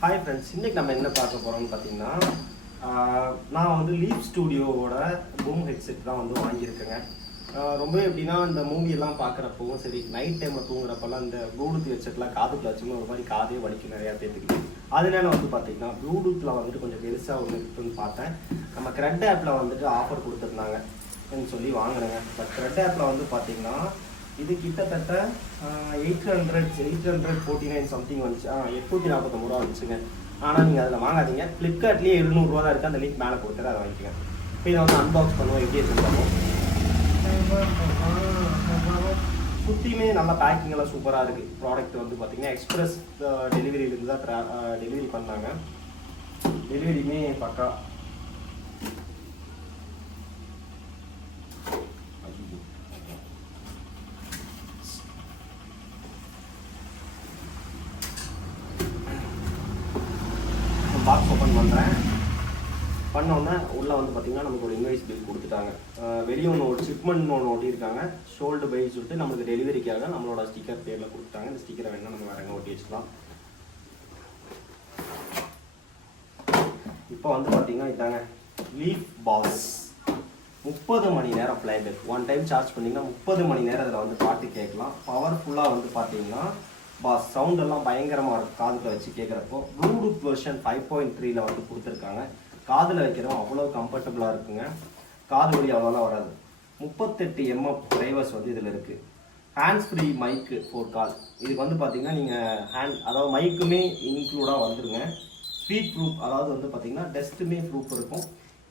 Hi friends, இன்றைக்கி நம்ம என்ன பார்க்க போகிறோம்னு பார்த்தீங்கன்னா, நான் வந்து லீப் ஸ்டூடியோவோட பூம் ஹெட்செட் தான் வந்து வாங்கியிருக்கேங்க. ரொம்ப எப்படின்னா இந்த மூவியெல்லாம் பார்க்குறப்பவும் சரி, நைட் டைமில் தூங்குறப்பெல்லாம் இந்த ப்ளூடூத் ஹெட்செட்லாம் காதுக்குள்ள வச்சுன்னு ஒரு மாதிரி காதே வலிக்கும் நிறையா பேத்துக்கு. அதனால வந்து பார்த்தீங்கன்னா ப்ளூடூத்தில் வந்துட்டு கொஞ்சம் பெருசாக ஒன்று இருக்குன்னு பார்த்தேன். நம்ம க்ரெட் ஆப்பில் வந்துட்டு ஆஃபர் கொடுத்துருந்தாங்க சொல்லி வாங்கினேங்க. பட் க்ரெட் ஆப்பில் வந்து பார்த்தீங்கன்னா இது கிட்டத்தட்ட 849 சம்திங் வந்துச்சு. 849 ரூபா வந்துச்சுங்க. ஆனால் நீங்கள் அதில் வாங்காதீங்க. ஃப்ளிப்கார்ட்லேயே 700 தான் இருக்குது. அந்த லிங்க் மேலே கொடுத்துட்டு அதை வாங்கிக்கோங்க. இப்போ இதை வந்து அன்பாக்ஸ் பண்ணுவோம், எப்படி இருக்குன்னு பார்ப்போம். சுற்றியுமே நல்ல பேக்கிங் எல்லாம் சூப்பராக இருக்குது. ப்ராடக்ட் வந்து பார்த்தீங்கன்னா எக்ஸ்பிரஸ் டெலிவரியிலேருந்து தான் டெலிவரி பண்ணாங்க. டெலிவரியுமே பக்கா. பாக்ஸ் ஓப்பன் பண்ணுறேன். பண்ணோன்னே உள்ளே வந்து பார்த்தீங்கன்னா நமக்கு ஒரு இன்வாய்ஸ் பில் கொடுத்துட்டாங்க. வெளியே ஒரு ஷிப்மெண்ட் ஒன்று ஒட்டியிருக்காங்க. ஷோல்டு பை சொல்லிட்டு நம்மளுக்கு டெலிவரிக்காக நம்மளோட ஸ்டிக்கர் பேரில் கொடுத்துட்டாங்க. இந்த ஸ்டிக்கரை வேணால் நம்ம வேற எங்கே ஒட்டி வச்சுக்கலாம். இப்போ வந்து பார்த்தீங்கன்னா இதாங்க லீப் பாஸ் 30 மணி நேரம் பிளேபேக். ஒன் டைம் சார்ஜ் பண்ணிங்கன்னா 30 மணி நேரம் அதில் வந்து பாட்டு கேட்கலாம். பவர்ஃபுல்லாக வந்து பார்த்தீங்கன்னா பாஸ் சவுண்ட் எல்லாம் பயங்கரமாக இருக்கும். காதுல வச்சு கேட்குறப்போ ப்ளூடூத் வெர்ஷன் 5.3 வந்து கொடுத்துருக்காங்க. காதில் வைக்கிறோம் அவ்வளோ கம்ஃபர்டபுளாக இருக்குங்க. காது வலி அவ்வளோலாம் வராது. 38 mm டிரைவர்ஸ் வந்து இதில் இருக்குது. ஹேண்ட்ஸ் ஃப்ரீ மைக்கு 4 கால். இதுக்கு வந்து பார்த்தீங்கன்னா நீங்கள் அதாவது மைக்குமே இன்க்ளூடாக வந்துருங்க. ஸ்பீட் ப்ரூஃப், அதாவது வந்து பார்த்தீங்கன்னா டஸ்ட்டுமே ப்ரூஃப் இருக்கும்.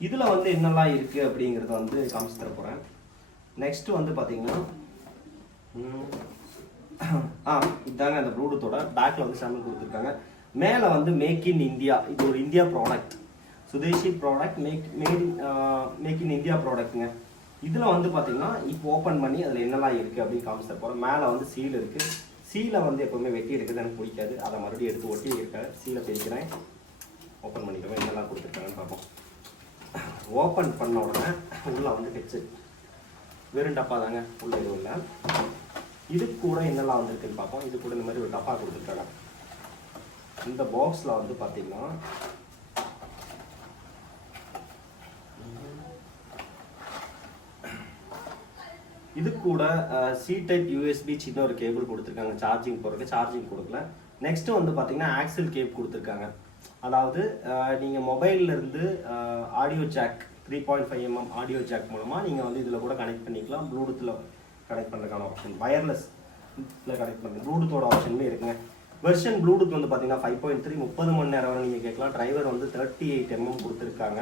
இதில் வந்து என்னெல்லாம் இருக்குது அப்படிங்கிறத வந்து காமிச்சு தர போகிறேன். நெக்ஸ்ட்டு வந்து பார்த்தீங்கன்னா இதாங்க அந்த ப்ளூடூத்தோட பேக்கில் வந்து சாம்பிள் கொடுத்துருக்காங்க. மேலே வந்து மேக் இன் இந்தியா. இது ஒரு இந்தியா ப்ராடக்ட், சுதேசி ப்ராடக்ட், மேக் இன் இந்தியா ப்ராடக்ட்டுங்க. இதில் வந்து பார்த்தீங்கன்னா இப்போ ஓப்பன் பண்ணி அதில் என்னெல்லாம் இருக்குது அப்படின்னு காமிச்சு போகிறேன். மேலே வந்து சீல் இருக்குது. சீலை வந்து எப்போவுமே வெட்டி இருக்குது, எனக்கு பிடிக்காது. அதை மறுபடியும் எடுத்து ஒட்டி இருக்காது. சீலை பிரிக்கிறேன், ஓப்பன் பண்ணிக்கிறேன். என்னெல்லாம் கொடுத்துருக்காங்கன்னு பார்ப்போம். ஓப்பன் பண்ண உடனே உள்ளே வந்து ஹெட்செட் வெறும் டப்பா தாங்க, உள்ள எதுவும் இல்லை. இது கூட என்னெல்லாம் வந்திருக்குன்னு பார்ப்போம். இது கூட இந்த மாதிரி ஒரு டப்பா கொடுத்துருக்காங்க. இந்த பாக்ஸில் வந்து பார்த்தீங்கன்னா இது கூட சி டைப் யூஎஸ்பி சின்ன ஒரு கேபிள் கொடுத்துருக்காங்க. சார்ஜிங் போகிறதுக்கு சார்ஜிங் கொடுக்கல. நெக்ஸ்ட்டு வந்து பார்த்தீங்கன்னா ஆக்சில் கேப் கொடுத்துருக்காங்க. அதாவது நீங்கள் மொபைல்லேருந்து audio jack 3.5 mm audio jack மூலமாக நீங்கள் வந்து இதில் கூட கனெக்ட் பண்ணிக்கலாம். ப்ளூடூத்தில் கனெக்ட் பண்ணுறதுக்கான ஆப்ஷன், வயர்லெஸில் கனெக்ட் பண்ணுறது ப்ளூடூத்தோட ஆப்ஷனுமே இருக்குங்க. வெர்ஷன் ப்ளூடூத் வந்து பார்த்தீங்கன்னா 5.3 30 மணி நேரம் வரை நீங்கள் கேட்கலாம். டிரைவர் வந்து 38 mm கொடுத்துருக்காங்க.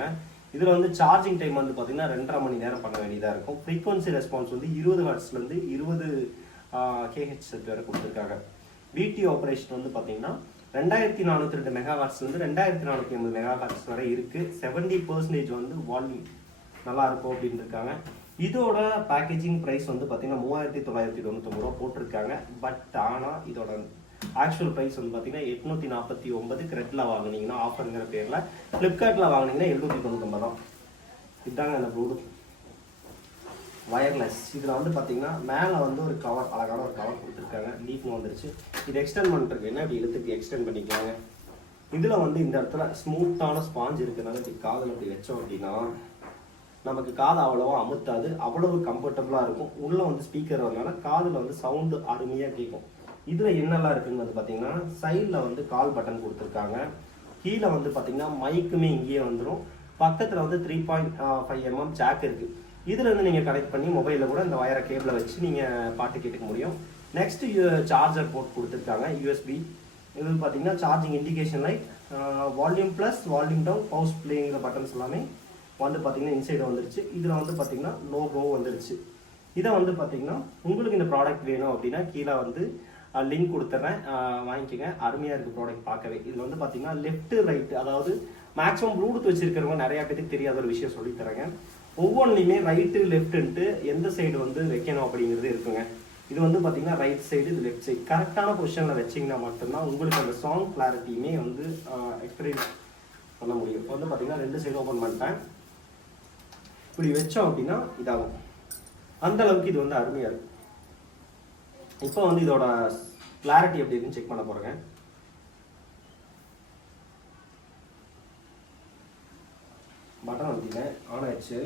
இதில் வந்து சார்ஜிங் டைம் வந்து பார்த்தீங்கன்னா 2.5 மணி நேரம் பண்ண வேண்டியதாக இருக்கும். ஃப்ரீக்வன்சி ரெஸ்பான்ஸ் வந்து 20 ஹெர்ட்ஸ்லேருந்து 20 kHz வரை கொடுத்துருக்காங்க. பிடி ஆப்ரேஷன் வந்து பார்த்தீங்கன்னா 2402 மெகாஹெர்ட்ஸ்லேருந்து 2480 மெகாஹெர்ட்ஸ் வரை இருக்குது. 70% வந்து வால்யூம் நல்லா இருக்கும் அப்படின்னு இருக்காங்க. இதோட பேக்கேஜிங் ப்ரைஸ் வந்து பார்த்தீங்கன்னா 3999 ரூபா போட்டிருக்காங்க. பட் ஆனால் இதோட ஆக்சுவல் ப்ரைஸ் வந்து பார்த்தீங்கன்னா 849. க்ரெட்டில் வாங்கினீங்கன்னா ஆஃபருங்கிற பேரில், ஃப்ளிப்கார்ட்டில் வாங்கினீங்கன்னா 799 தான். இதுதாங்க அந்த ப்ளூடூத் வயர்லெஸ். இதில் வந்து பார்த்தீங்கன்னா மேலே வந்து ஒரு கவர், அழகான ஒரு கவர் கொடுத்துருக்காங்க. லீஃப்னு வந்துருச்சு. இது எக்ஸ்டெண்ட் பண்ணுறதுக்கு என்ன இப்படி இழுத்துட்டு எக்ஸ்டெண்ட் பண்ணிக்கலாங்க. இதில் வந்து இந்த இடத்துல ஸ்மூத்தான ஸ்பாஞ்ச் இருக்கிறதுனால இப்படி காதில் இப்படி வச்சோம் அப்படின்னா நமக்கு காது அவ்வளோவா அமுத்தாது, அவ்வளவு கம்ஃபர்டபுளாக இருக்கும். உள்ளே வந்து ஸ்பீக்கர் வரனால காதில் வந்து சவுண்டு அருமையாக கேட்கும். இதில் என்னெல்லாம் இருக்குதுன்னு வந்து பார்த்தீங்கன்னா சைடில் வந்து கால் பட்டன் கொடுத்துருக்காங்க. கீழே வந்து பார்த்தீங்கன்னா மைக்குமே இங்கேயே வந்துடும். பக்கத்தில் வந்து 3.5 mm ஜாக் இருக்குது. இதில் இருந்து நீங்கள் கனெக்ட் பண்ணி மொபைலில் கூட இந்த வயரை கேபிளை வச்சு நீங்கள் பாட்டு கேட்டுக்க முடியும். நெக்ஸ்ட்டு சார்ஜர் போர்ட் கொடுத்துருக்காங்க, யூஎஸ்பி. இது பார்த்தீங்கன்னா charging indication light, volume plus volume down, pause பிளேங்கிற பட்டன்ஸ் எல்லாமே வந்து பார்த்தீங்கன்னா இன்சைடு வந்துருச்சு. இதில் வந்து பார்த்தீங்கன்னா லோகோ வந்துருச்சு. இதை வந்து பார்த்தீங்கன்னா உங்களுக்கு இந்த ப்ராடக்ட் வேணும் அப்படின்னா கீழே வந்து லிங்க் கொடுத்துட்றேன், வாங்கிக்கோங்க. அருமையாக இருக்குது ப்ராடக்ட் பார்க்கவே. இதில் வந்து பார்த்தீங்கன்னா லெஃப்ட் ரைட்டு, அதாவது மேக்ஸிமம் ப்ளூடூத் வச்சுருக்கிறவங்க நிறையா பேருக்கு தெரியாத ஒரு விஷயம் சொல்லித்தரேங்க. ஒவ்வொன்றிலையுமே ரைட்டு லெஃப்ட்டுன்ட்டு எந்த சைடு வந்து வைக்கணும் அப்படிங்கிறது இருக்குங்க. இது வந்து பார்த்தீங்கன்னா ரைட் சைடு, இது லெஃப்ட் சைடு. கரெக்டான பொசிஷனில் வச்சிங்கன்னா மட்டும்தான் உங்களுக்கு அந்த சாங் கிளாரிட்டியுமே வந்து எக்ஸ்பீரியன்ஸ் பண்ண முடியும். இப்போ வந்து பார்த்தீங்கன்னா 2 சைடு ஓப்பன் பண்ணிட்டேன். இப்படி வச்சோம் அப்படின்னா இதாகும். அந்த அளவுக்கு இது வந்து அருமையாக இருக்கும். இப்போ வந்து இதோட கிளாரிட்டி எப்படி இருக்குன்னு செக் பண்ண போகிறேங்க. பட்டன் அழுத்திங்க, ஆன் ஆயிடுச்சு.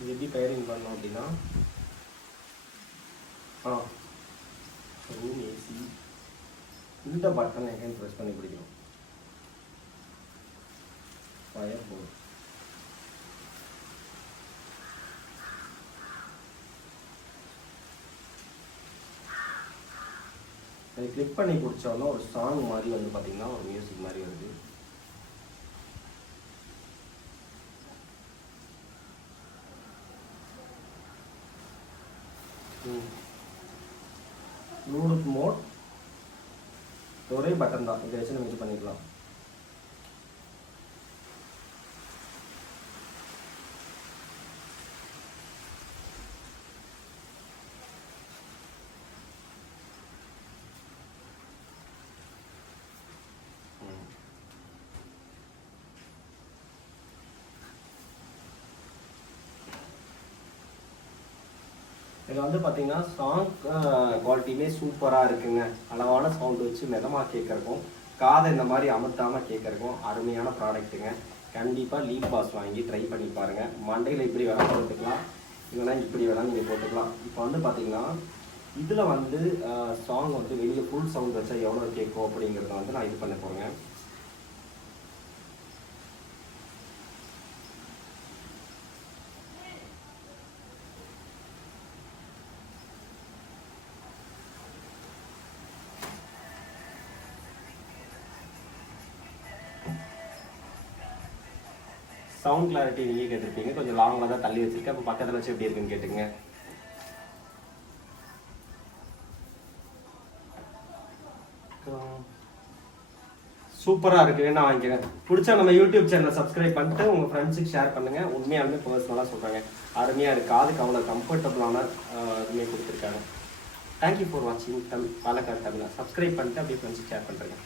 இது எப்படி பேரிங் பண்ணோம் அப்படின்னா ரூம் ஏசி இந்த பட்டன் எகைன் ப்ரெஸ் பண்ணி பிடிக்கணும். ஃபயர் போர்டு அது கிளிக் பண்ணி பிடிச்சோன்னா ஒரு சாங் மாதிரி வந்து பார்த்தீங்கன்னா ஒரு மியூசிக் மாதிரி வருது. ப்ளூடூத் மோட் ஒரே பட்டன் தான், இதை வச்சு நம்ம இது பண்ணிக்கலாம். இதில் வந்து பார்த்தீங்கன்னா சாங் குவாலிட்டியுமே சூப்பராக இருக்குங்க. அளவான சவுண்டு வச்சு மிதமாக கேட்குறக்கும், காதை இந்த மாதிரி அமுத்தாமல் கேட்குறக்கும் அருமையான ப்ராடக்ட்டுங்க. கண்டிப்பாக லீப் பாஸ் வாங்கி ட்ரை பண்ணி பாருங்கள். மண்டையில் இப்படி வேணால் போட்டுக்கலாம், இல்லைனா இப்படி வேணால் நீங்கள் போட்டுக்கலாம். இப்போ வந்து பார்த்தீங்கன்னா இதில் வந்து சாங் வந்து வெளியே ஃபுல் சவுண்ட் வச்சா எவ்வளோ கேட்கும் அப்படிங்கிறத வந்து நான் இது பண்ண போகிறேங்க. சவுண்ட் கிளாரிட்டி நீங்கள் கேட்டிருப்பீங்க, கொஞ்சம் லாங்கில் தான் தள்ளி வச்சிருக்கேன். அப்போ பக்கத்தில் வச்சு எப்படி இருக்குன்னு கேட்டுங்க. சூப்பராக இருக்குன்னு வாங்கிக்கங்க. பிடிச்சா நம்ம யூடியூப் சேனலை சப்ஸ்கிரைப் பண்ணிட்டு உங்கள் ஃப்ரெண்ட்ஸுக்கு ஷேர் பண்ணுங்கள். உண்மையாலுமே பர்சனலாக சொல்கிறாங்க, அருமையாக இருக்குது. அதுக்கு அவ்வளோ கம்ஃபர்டபுளான இதுவுமே கொடுத்துருக்காங்க. தேங்க்யூ ஃபார் வாட்சிங் பாலக்காடு தமிழை. சப்ஸ்கிரைப் பண்ணிட்டு அப்படியே ஃப்ரெண்ட்ஸுக்கு ஷேர் பண்ணுறேங்க.